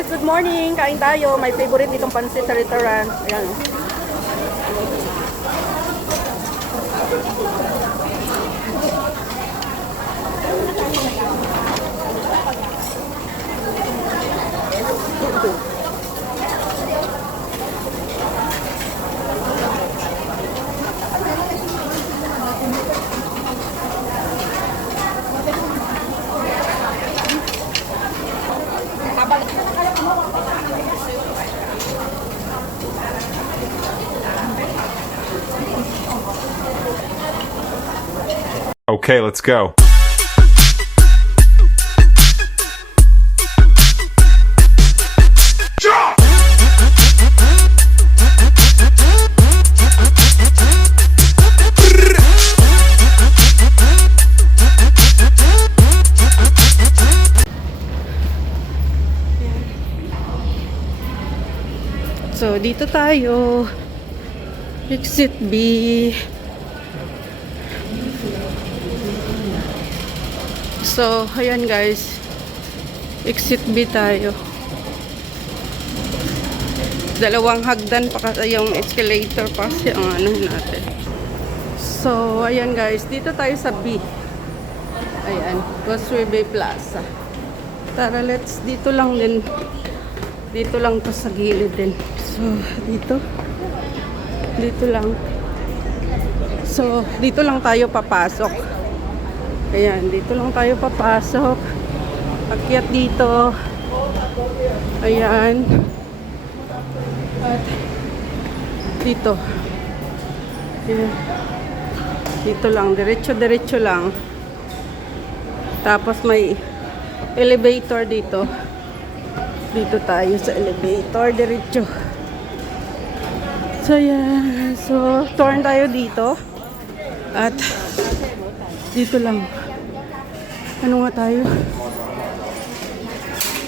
Good morning! Kain tayo. My favorite itong pansit sa restaurant. Ayan. Okay, let's go. So, dito tayo. Exit B. So, ayan guys. Exit B tayo. Dalawang hagdan pa kasi yung escalator pa kasi ang ano natin. So, ayan guys. Dito tayo sa B. Ayan. Causeway Bay Plaza. Tara, let's. Dito lang din. Dito lang to sa gilid din. So, dito. Dito lang. So, dito lang tayo papasok. Ayan, dito lang tayo papasok. Akyat dito. Ayan. At dito. Ayan. Dito lang. Diretso-diretso lang. Tapos may elevator dito. Dito tayo sa elevator. Diretso. So, ayan. So, turn tayo dito. At dito lang. Ano nga tayo?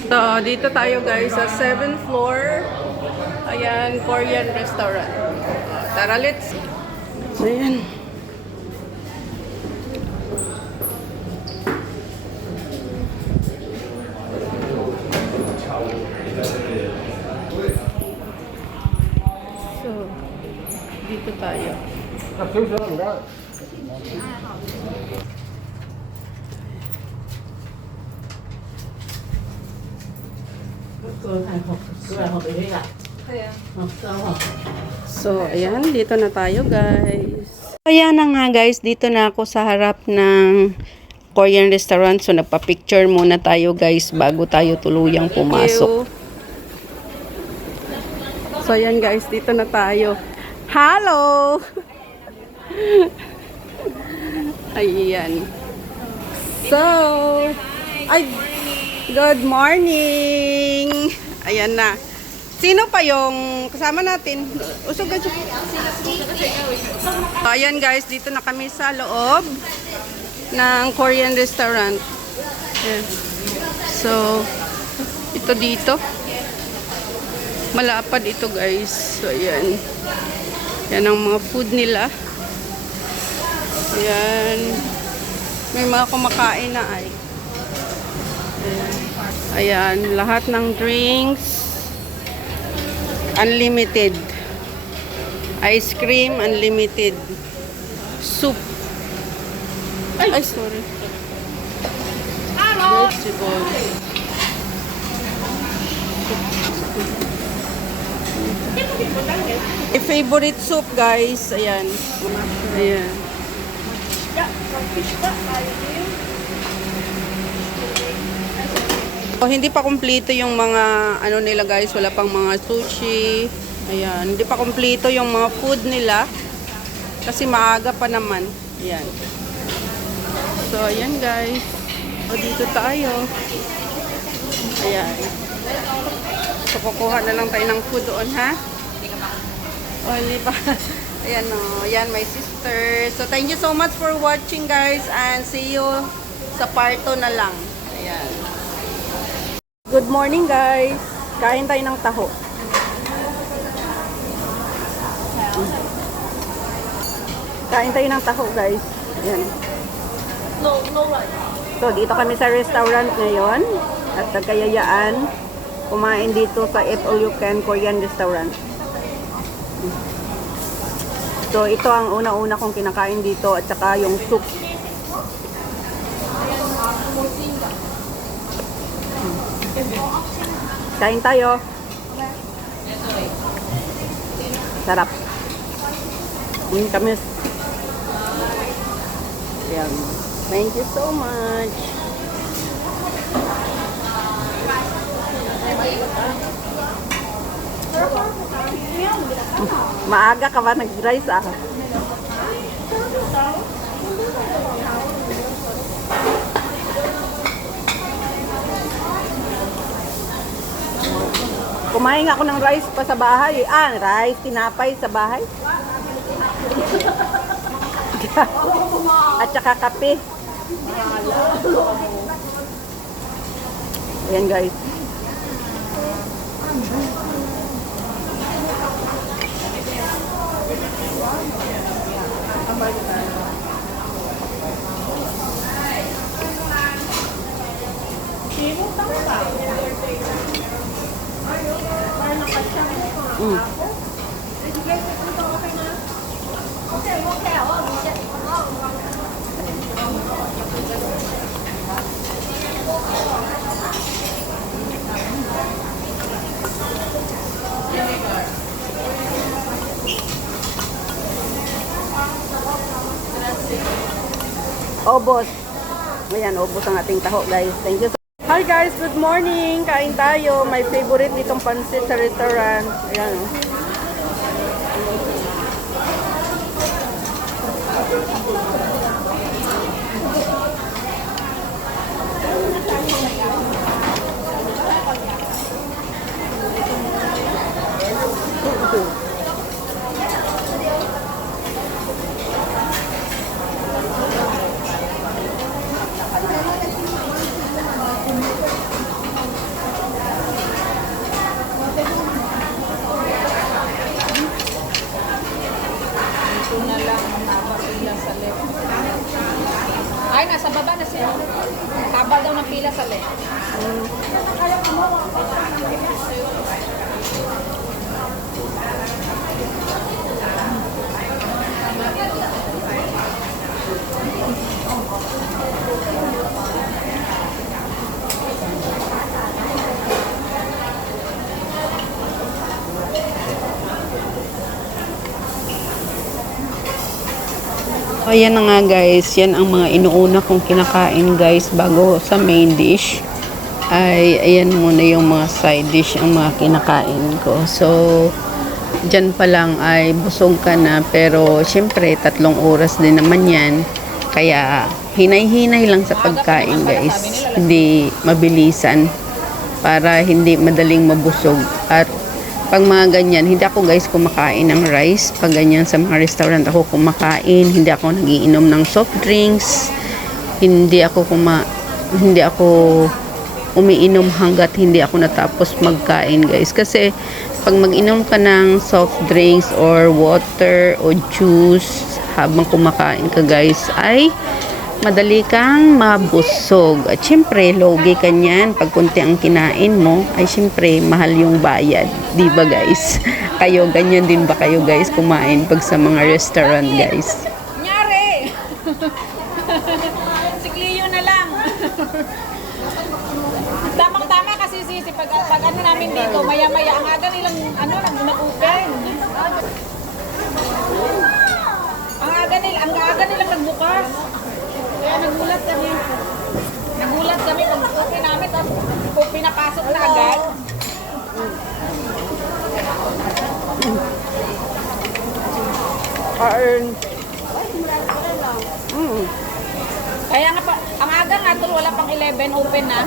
So, dito tayo guys sa 7th floor. Ayan, Korean restaurant. Tara, let's. So, ayan. So, dito tayo. So, ayan, dito na tayo guys. Ayan na nga guys, dito na ako sa harap ng Korean restaurant. So, nagpa-picture muna tayo guys bago tayo tuluyang pumasok. So, ayan guys, dito na tayo. Hello! Ayan. So, ay, good morning! Ayan na. Sino pa yung kasama natin? Usog ka siya. Ayan guys, dito na kami sa loob ng Korean restaurant. Ayan. So, ito dito. Malapad ito guys. So, ayan. Yan ang mga food nila. Ayan. May mga kumakain na ay. Ayan. Ayan. Lahat ng drinks. Unlimited. Ice cream, unlimited. Soup. Ay sorry. Vegetable. Favorite soup guys. Ayan. Ayan. So, hindi pa kumpleto yung mga ano nila guys, wala pang mga sushi. Ayan, hindi pa kumpleto yung mga food nila kasi maaga pa naman. Ayan. So, ayan guys. O, dito tayo. Ayan. So, kukuha na lang tayo ng food doon, ha? O, hindi pa. Ayan o. Ayan, my sister. So, thank you so much for watching guys and see you sa part 2 na lang. Ayan. Good morning guys. Kain tayo ng taho. Kain tayo ng taho guys. Ayan. So dito kami sa restaurant ngayon at nagkayayaan. kumain dito sa Eat All You Can Korean restaurant. So, ito ang una-una kong kinakain dito at saka yung soup. Kain tayo. Sarap. Kamis. Ayan. Thank you so much. Maaga ka ba nag-rice ah? Kumain ako ng rice pa sa bahay. Rice, tinapay sa bahay. At saka kape. Ayan guys. Obos. Ayan, obos ang ating taho, guys. Thank you so much. Hi guys, good morning. Kain tayo. My favorite nitong pansit sa restaurant. Ayan. Ay, nasa baba na siya. Haba daw ng pila sa left. Ayan na nga guys, yan ang mga inuuna kong kinakain guys bago sa main dish. Ay, ayan muna yung mga side dish ang mga kinakain ko. So, dyan pa lang ay busog ka na. Pero, syempre, 3 oras din naman yan. Kaya, hinay-hinay lang sa pagkain guys. Hindi mabilisan para hindi madaling mabusog. At pag mga ganyan, hindi ako guys kumakain ng rice. Pag ganyan sa mga restaurant ako kumakain, hindi ako nagiinom ng soft drinks. Hindi ako umiinom hanggat hindi ako natapos magkain guys. Kasi pag mag-inom ka ng soft drinks or water o juice habang kumakain ka guys ay madali kang mabusog. At syempre, logi ka niyan. Pag kunti ang kinain mo, ay syempre, mahal yung bayad. Di ba guys? Kayo, ganyan din ba kayo guys kumain pag sa mga restaurant guys? Nyari! Si Cleo na lang. Tamang-tama kasi sisi pag ano namin dito, maya-maya ang aga nilang nag-open. Ang aga nilang nagbukas. Kaya nagulat kami. Pag okay namin, tapos pinapasok na agad. Kaya nga pa, ang aga nga tol, wala pang 11, open na.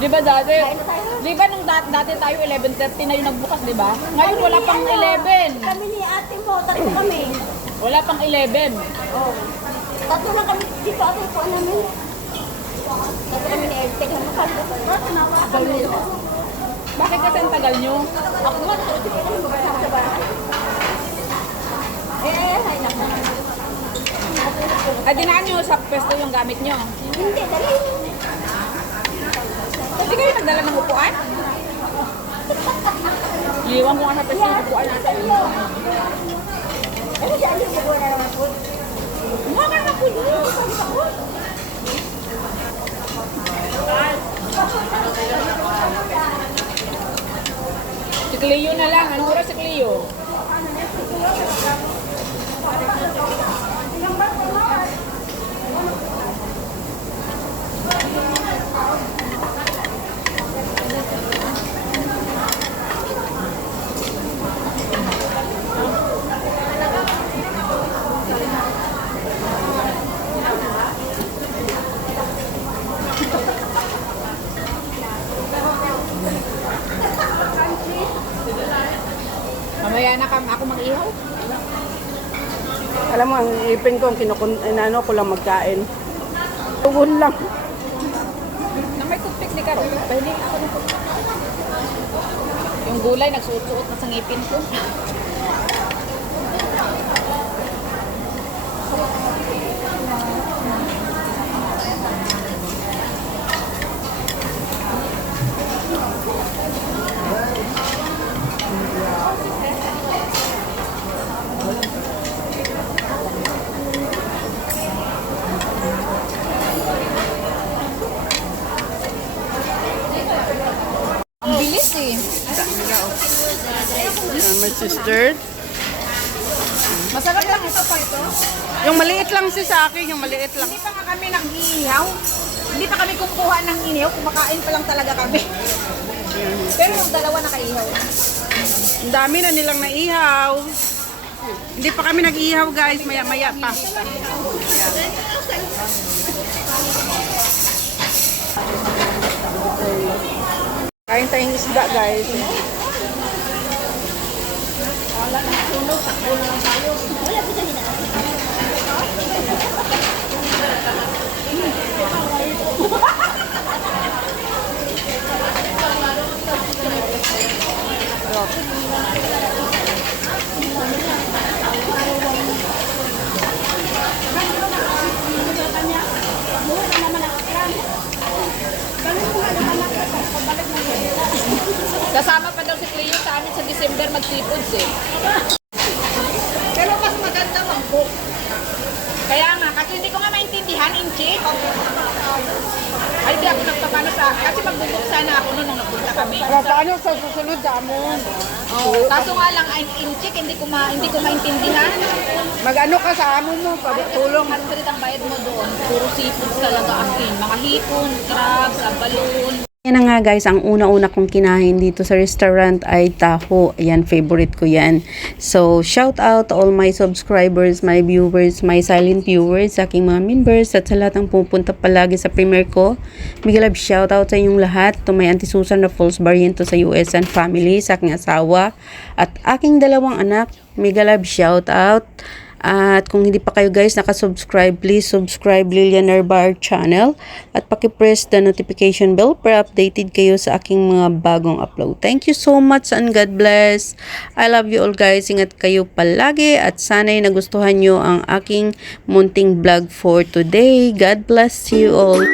Di ba dati? Di ba nung dati tayo 11:30 na yung nagbukas, di ba? Ngayon wala pang 11. Kami ni ate mo, 3 kami. Wala pang 11. Oh. 3 lang kami dito ate po namin. 3 kami ni Erte. Bakit kasi ang tagal nyo? Ako nga, ito kami mabasama sa bahay. Ay naku. Ay, dinaan nyo sa pwesto yung gamit nyo. Hindi, dali. Hindi kayo nagdala ng upuan? Iiwan ko nga sa pwesto ng upuan natin. Ano siya? Ano siya? Wala naman po. Mga ka naman po yun. Sabi ako. Si Cleo na lang. Anong oras si Cleo? Mamaya na ako mag-ihaw. Alam mo, ang ipin ko, ang inano ko lang magkain. Tugon lang. Na may toothpick ni Karo. Pahiling ako ng toothpick. Yung gulay, nagsuot-suot na sa ngipin ko. Ang bilis eh. Yan, my sister. Masarap lang ito pa ito. Yung maliit lang sa akin, yung maliit lang. Hindi pa nga kami nag-iihaw. Hindi pa kami kumukuha ng inihaw. Kumakain pa lang talaga kami. Pero yung dalawa nakaihaw. Ang dami na nilang naihaw. Hindi pa kami nag-ihaw guys, maya-maya pa. Kain tayong isda guys. Kasama pa daw si Cleo sa amin sa December mag-seafoods eh. Pero mas maganda mag-book. Kaya nga, kasi hindi ko nga maintindihan, Inchi. Ay, di ako nagpapano sa... Kasi mag-book sana ako noon nung nagpunta kami. Paano sa susunod sa amon? Oh, kaso nga lang, ay Inchi, hindi ko maintindihan. Mag-ano ka sa amon mo, tulong. 100 ang bayad mo doon. Puro seafoods talaga akin. Mga hipon, crabs, abalon. Yan na nga guys, ang una-una kong kinain dito sa restaurant ay taho. Ayan, favorite ko yan. So, shout out to all my subscribers, my viewers, my silent viewers, sa aking mga members, at sa lahat ng pupunta palagi sa premiere ko. Big love shout out sa inyong lahat. To my Auntie Susan na Falls Barriento sa US and family, sa aking asawa, at aking dalawang anak. Mega love shout out. At kung hindi pa kayo guys nakasubscribe, please subscribe Lilian Bar channel at paki-press the notification bell para updated kayo sa aking mga bagong upload. Thank you so much and God bless. I love you all guys. Ingat kayo palagi at sana'y nagustuhan nyo ang aking munting vlog for today. God bless you all.